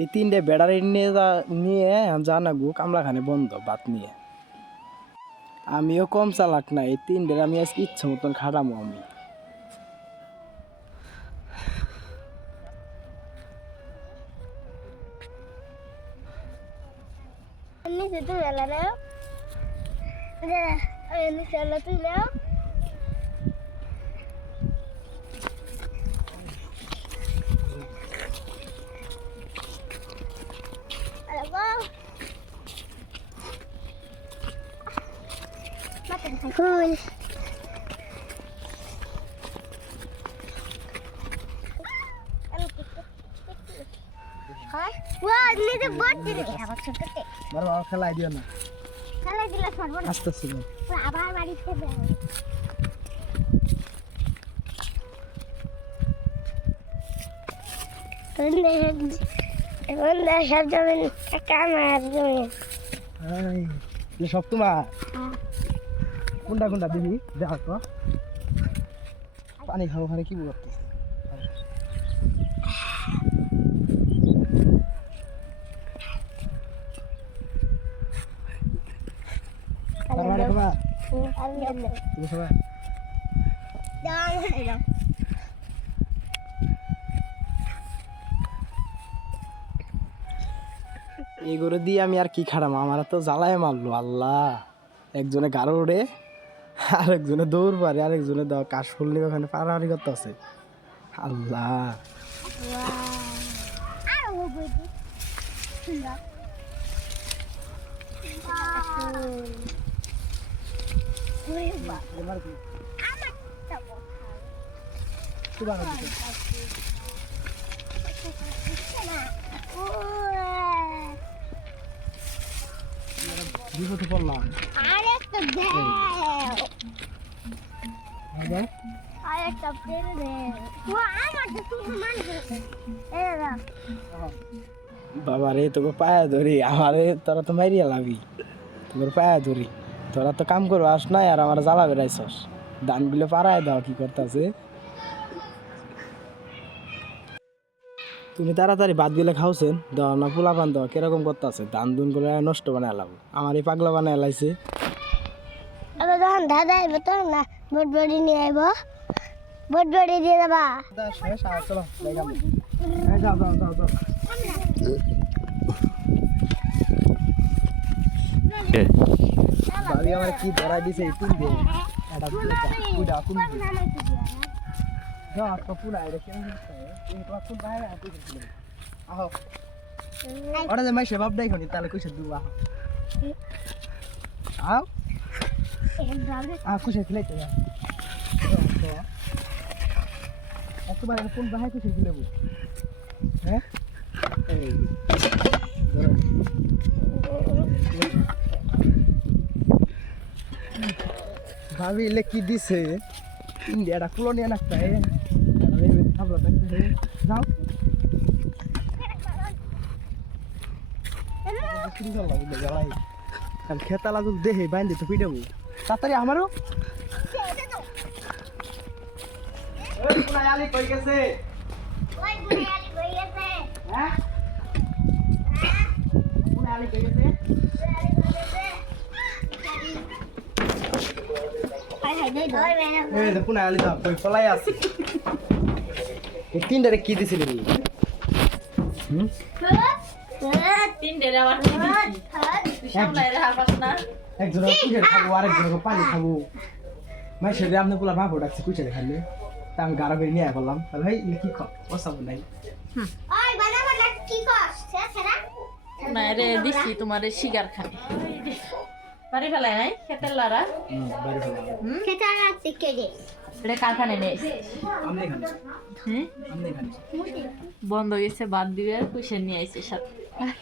এই তিনটে ব্যাটারি নিয়ে যা, নিয়ে জানা গু কামলাখানে বন্ধ বাত নিয়ে। আমিও কম চালাক না, এই তিনটের আমি আজকে ইচ্ছে মতন খাটামো আমি। নিচে তুলে এলো নিচে এলো তুলে ফুল খেলাই দিও না খেলা দিলে আবার বাড়িতে সব জমিন একটা আমার জমিন সব তোমার কোনটা কোনটা দেখি দেখা তো পানি খাব ওখানে কি তুমি এগুলো দিয়ে আমি আর কি খারাম আমার তো জ্বালায় মারলো আল্লাহ। একজনে গাড়ো ওড়ে আর একজনে দৌড় পারে আর একজনে দাও কাশ ফুললে ওখানে পাড়াহাড়ি করতে আছে আল্লাহ বিপদে পড়লাম। বাবা রে তোকে পায়া ধরি। আমারে তোরা তো মারিয়া লাভি তোর পায়া ধরি। তোরা তো কাম করব আস নাই আর আমার জ্বালা বেড়াইছস। দানগুলো পাড়ায় দাও, কি করতেছে? তুমি তাড়াতাড়ি বাদ দিলে খাওছেন? দাও না পোলা পান দাও, কীরকম করতেছে? ধান দুন করে নষ্ট বানায় লাভ। আমার এই পাগলা বানায় লাইছে। যখন দাদা আইব তখন না, বোট বড়ি নিয়ে আইব। বোট বড়ি দিয়ে আমার কি ধরা দিছে কোন যা মাই সেবাব কোনি তাহলে কইছে দুবা আও? আ কুছে খেলে তো একবার কোন ভাই কুছে দিলেবু হ্যাঁ এই ধরো ভাবি এলে কি দিছে এটা কুলো নিয়ে নাকতে যাও খেতালা তো দেহে বাইন্দে তো পিটাবো তাড়াতাড়ি আমারও। আলি কই গেছে? ওই বুড়ি আলি বই আছে। হ্যাঁ তিনটারে কি দিছিলি? হুম? তিনটে আবার সামলাই রাখার পাস না একজনের কুচের খাব আরেকজনের পানি খাব মাই সেটা আপনি পোলা ভাবো ডাকছে কুচের খাইলে তা আমি গাড়া করে নিয়ে বললাম ভাই কি খাও বসাবো নাই না রে দিছি তোমার শিকার খানে বাড়ি ফেলায় নাই খেতের লারা হুম? বাড়ি ফেলা হুম খেতে আর টিকে দে এটা কারখানে নেই আমনে খানি হ্যাঁ বন্ধ গেছে বাদ দিবে কুইসের নিয়ে আইছে সাথে। 来。